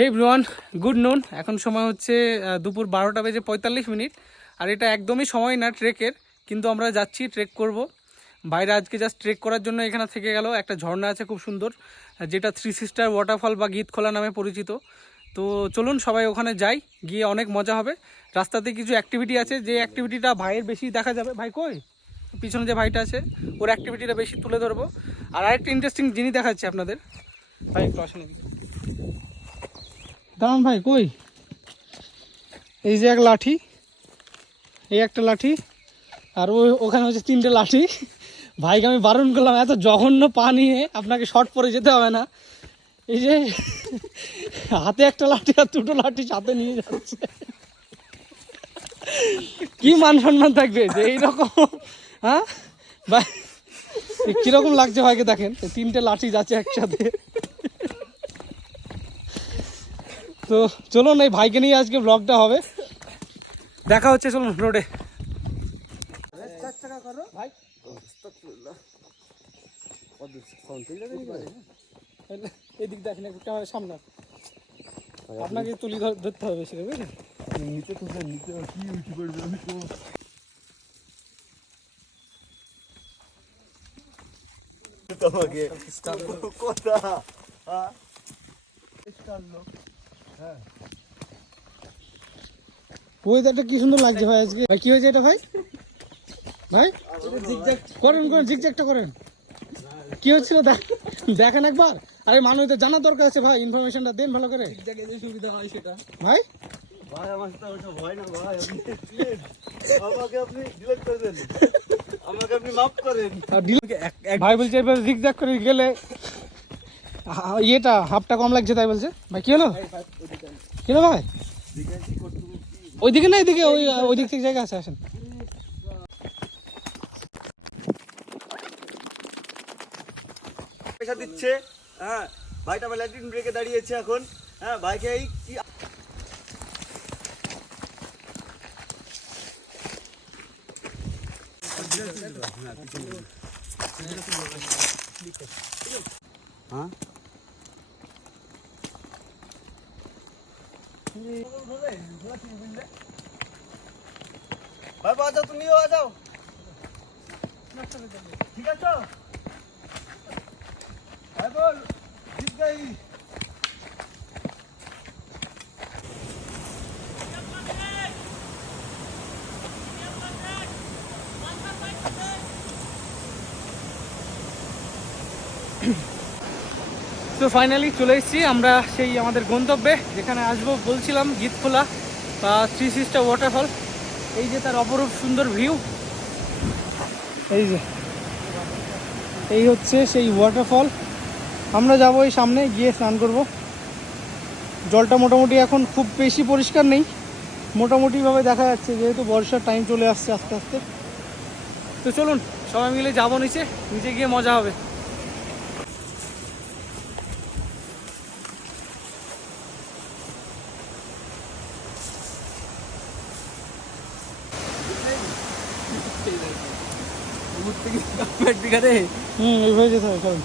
হে ব্রুয়ান good নুন এখন সময় হচ্ছে দুপুর বারোটা বেজে পঁয়তাল্লিশ মিনিট। আর এটা একদমই সময় না ট্রেকের, কিন্তু আমরা যাচ্ছি ট্রেক করব। বাইরে আজকে জাস্ট ট্রেক করার জন্য এখানে থেকে গেল। একটা ঝর্ণা আছে খুব সুন্দর, যেটা থ্রি সিস্টার ওয়াটারফল বা গীতখোলা নামে পরিচিত। তো চলুন সবাই ওখানে যাই, গিয়ে অনেক মজা হবে। রাস্তাতে কিছু অ্যাক্টিভিটি আছে, যে অ্যাক্টিভিটিটা ভাইয়ের বেশি দেখা যাবে। ভাই কই? পিছনে যে ভাইটা আছে, ওর অ্যাক্টিভিটিটা বেশি তুলে ধরবো। আর আরেকটা ইন্টারেস্টিং জিনিস দেখাচ্ছি আপনাদের। ভাই একটু এদিকে। দাঁড়ান ভাই, কই? এই যে এক লাঠি, এই একটা লাঠি, আর ওই ওখানে হচ্ছে তিনটে লাঠি। ভাইকে আমি বারণ করলাম, এত জঘন্য পা নিয়ে আপনাকে শর্ট পরে যেতে হবে না। এই যে, হাতে একটা লাঠি আর দুটো লাঠি সাথে নিয়ে যাচ্ছে। কি মান সম্মান থাকবে যে এইরকম হ্যাঁ? ভাই কীরকম লাগছে ভাইকে দেখেন তিনটে লাঠি যাচ্ছে একসাথে। তো চলুন এই ভাইকে নিয়ে আজকে ব্লগটা হবে। দেখা হচ্ছে চলুন রোডে ভাই এদিক দেখেন একটু ক্যামেরার সামনে। আপনাকে তুলি ধর- ধরতে হবে সেটা বুঝলেন? নিচে তো নিচে কি উঠে পড়বে আমি তো তোমাকে কথা হ্যাঁ ওয়েদারটা কি সুন্দর লাগছে ভাই আজকে? ভাই কি হয়েছে এটা ভাই? ভাই? করেন করেন জিগজ্যাগটা করেন। কি হচ্ছিল? দেখ- দেখেন একবার। আরে মানুষদের জানার দরকার আছে ভাই ইনফরমেশনটা দেন ভালো করে। সুবিধা হয় সেটা। ভাই? ভাই আমার সাথে ভয় না ভাই আমাকে আপনি ডিলেট করে দেন। আমাকে আপনি মাফ করেন। ভাই বলছে এবার জিগজ্যাগ করে গেলে ইয়েটা হাফটা কম লাগছে তাই বলছে। ভাই, কি হলো? কি হলো ভাই? ওইদিকে না, এদিকে, ওই ওই দিক থেকে জায়গা আছে, আসেন। পয়সা দিচ্ছে হ্যাঁ ভাইটা ল্যাট্রিন ব্রেকে দাঁড়িয়েছে এখন হ্যাঁ ভাইকে এই কি হ্যাঁ ভাই বাবা যাও তুমিও যাও ঠিক আছে? ভাই বল জিত গই ফাইনালি চলে এসেছি। আমরা সেই আমাদের গন্তব্যে, যেখানে আসব বলছিলাম, গীতখোলা, বা থ্রি সিস্টার ওয়াটারফল এই যে তার অপরূপ সুন্দর ভিউ এই যে, এই হচ্ছে সেই ওয়াটারফল আমরা যাব এই সামনে, গিয়ে স্নান করব। জলটা মোটামুটি এখন খুব বেশি পরিষ্কার নেই। মোটামুটিভাবে দেখা যাচ্ছে, যেহেতু বর্ষার টাইম চলে আসছে আস্তে আস্তে। তো চলুন, সবাই মিলে যাব নিচে। নিচে গিয়ে মজা হবে। হুম এইভাবে যেতে হবে চলুন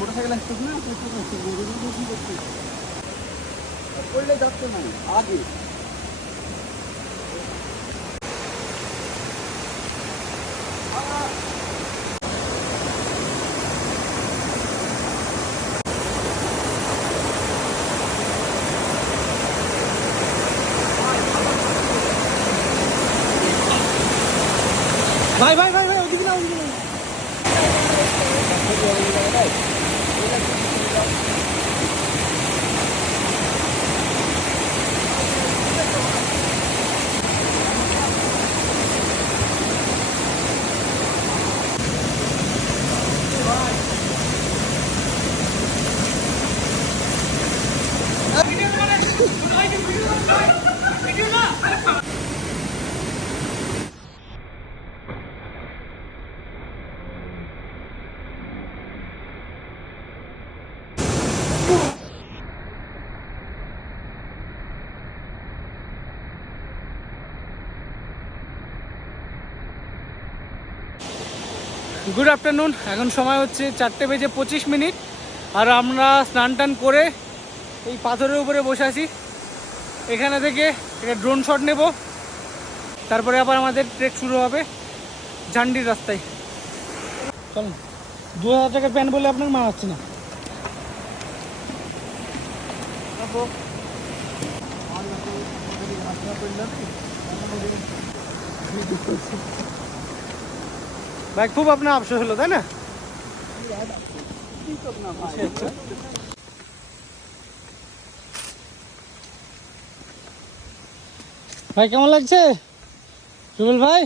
মোটরসাইকেল আসতেছে না পড়লে যাচ্ছে না আগে। ভাই ভাই গুড আফটারনুন এখন সময় হচ্ছে চারটে বেজে পঁচিশ মিনিট। আর আমরা স্নান টান করে এই পাথরের উপরে বসে আছি। এখানে থেকে একটা ড্রোন শট নেব। তারপরে আবার আমাদের ট্রেক শুরু হবে ঝান্ডির রাস্তায়। চলুন। দু হাজার টাকার প্যান্ট বলে আপনাকে মানাচ্ছে না। ভাই খুব আপনার আফসোস হলো তাই না? ভাই কেমন লাগছে? রুবেল ভাই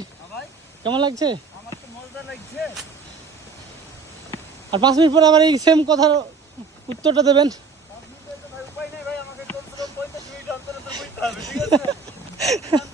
কেমন লাগছে? আর পাঁচ মিনিট পরে আবার এই সেম কথার উত্তরটা দেবেন। উপায় নেই ভাই আমাকে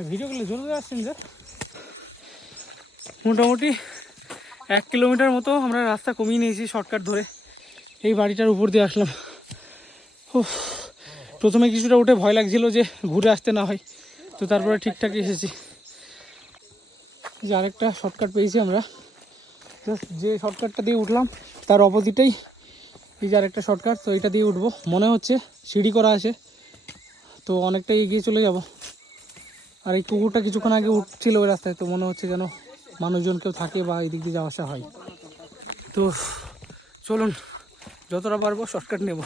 আচ্ছা, ভিডিও করলে জোর জোরে আসছেন যে? মোটামুটি এক কিলোমিটার মতো আমরা রাস্তা কমিয়ে নিয়েছি শর্টকাট ধরে। এই বাড়িটার উপর দিয়ে আসলাম। ও প্রথমে কিছুটা উঠে ভয় লাগছিল যে ঘুরে আসতে না হয়। তো তারপরে ঠিকঠাক এসেছি। যে আরেকটা শর্টকাট পেয়েছি আমরা। জাস্ট যে শর্টকাটটা দিয়ে উঠলাম, তার অপোজিটেই এই যে আরেকটা শর্টকাট তো এটা দিয়ে উঠবো। মনে হচ্ছে সিঁড়ি করা আছে, তো অনেকটাই এগিয়ে চলে যাব। আর এই কুকুরটা কিছুক্ষণ আগে উঠছিল ওই রাস্তায় তো মনে হচ্ছে যেন মানুষজন কেউ থাকে বা এই দিক দিয়ে যাওয়া আসা হয়। তো চলুন যতটা পারব শর্টকাট নেব।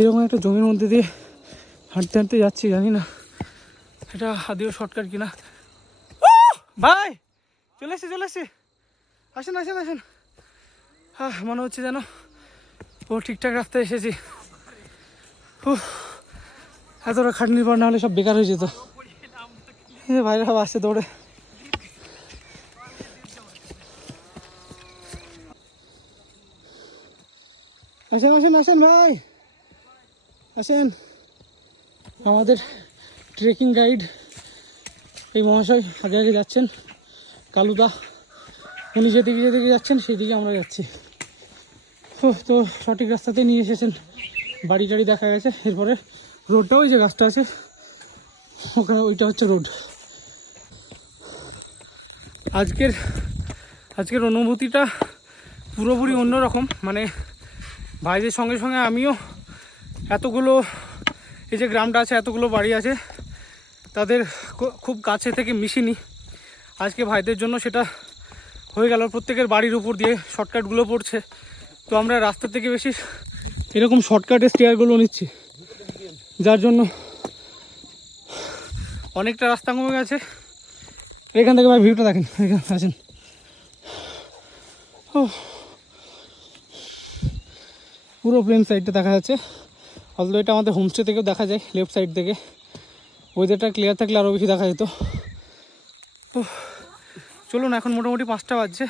এরকম একটা জমির মধ্যে দিয়ে হাঁটতে হাঁটতে যাচ্ছি জানি না এটা আদিও শর্টকাট কিনা! ভাই চলে এসছি চলে এসছি। আসেন আসেন আসেন। হ্যাঁ মনে হচ্ছে যেন ও ঠিকঠাক রাস্তায় এসেছি। উফ, এতটা খাটনির পর না হলে সব বেকার হয়ে যেত। ভাইরা সব আসছে দৌড়ে। আসেন আসেন আসেন ভাই। আসেন। আমাদের ট্রেকিং গাইড এই মহাশয় আগে আগে যাচ্ছেন। কালুদা, উনি যেদিকে যেদিকে যাচ্ছেন সেই দিকে আমরা যাচ্ছি। তো সঠিক রাস্তাতে নিয়ে এসেছেন। বাড়ি টাড়ি দেখা গেছে। এরপরে রোডটা, ওই যে গাছটা আছে, ওখানে ওইটা হচ্ছে রোড। আজকের আজকের অনুভূতিটা পুরোপুরি অন্যরকম মানে ভাইদের সঙ্গে সঙ্গে আমিও এতগুলো, এই যে গ্রামটা আছে, এতগুলো বাড়ি আছে, তাদের খুব কাছে থেকে মিশিনি। আজকে ভাইদের জন্য সেটা হয়ে গেল, প্রত্যেকের বাড়ির উপর দিয়ে শর্টকাটগুলো পড়ছে। তো আমরা রাস্তা থেকে বেশি এরকম শর্টকাটের স্টেয়ারগুলো নিচ্ছি। যার জন্য অনেকটা রাস্তা কমে গেছে। এখান থেকে ভাই ভিউটা দেখেন এখানে আছেন ও। পুরো প্লেন সাইডটা দেখা যাচ্ছে। অলদো এটা আমাদের হোমস্টে থেকেও দেখা যায় লেফট সাইড থেকে। ওয়েদারটা ক্লিয়ার থাকলে আরও বেশি দেখা যেত। চলুন এখন মোটামুটি পাঁচটা বাজছে।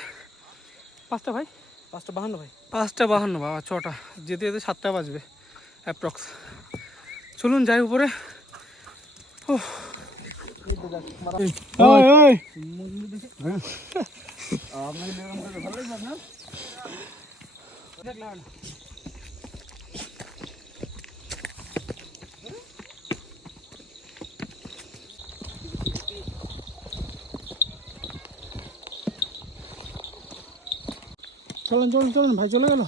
পাঁচটা ভাই? পাঁচটা বাহান্ন ভাই। পাঁচটা বাহান্ন বাবা ছটা। যেতে যেতে সাতটা বাজবে অ্যাপ্রক্স চলুন যাই উপরে। চলুন চলুন চলুন ভাই চলে গেল?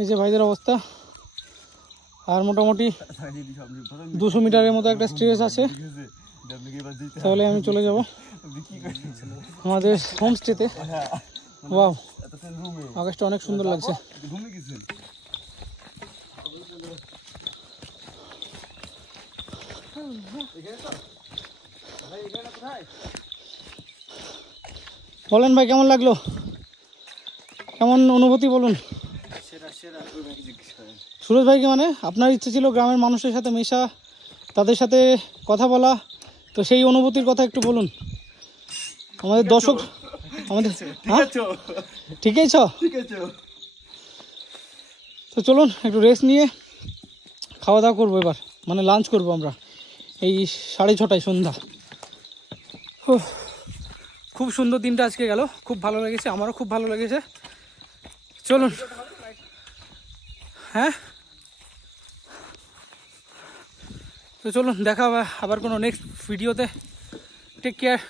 এই যে ভাইদের অবস্থা। আর মোটামুটি দুশো মিটারের মতো একটা স্ট্রেস আছে। তাহলে আমি চলে যাব আমাদের হোমস্টেতে ওয়াও আকাশটা অনেক সুন্দর লাগছে। বলেন ভাই, কেমন লাগল? কেমন অনুভূতি বলুন? সুরজ ভাইকে মানে আপনার ইচ্ছে ছিল গ্রামের মানুষের সাথে মেশা তাদের সাথে কথা বলা তো সেই অনুভূতির কথা একটু বলুন। আমাদের দর্শক আমাদের হ্যাঁ? ঠিক আছে? তো চলুন একটু রেস্ট নিয়ে খাওয়া দাওয়া করব এবার। মানে লাঞ্চ করব আমরা। এই সাড়ে ছটায় সন্ধ্যা। খুব সুন্দর দিনটা আজকে গেল। খুব ভালো লেগেছে আমারও খুব ভালো লেগেছে। চলুন। হ্যাঁ? তো চলুন দেখা হবে আবার কোনো নেক্সট ভিডিওতে টেক কেয়ার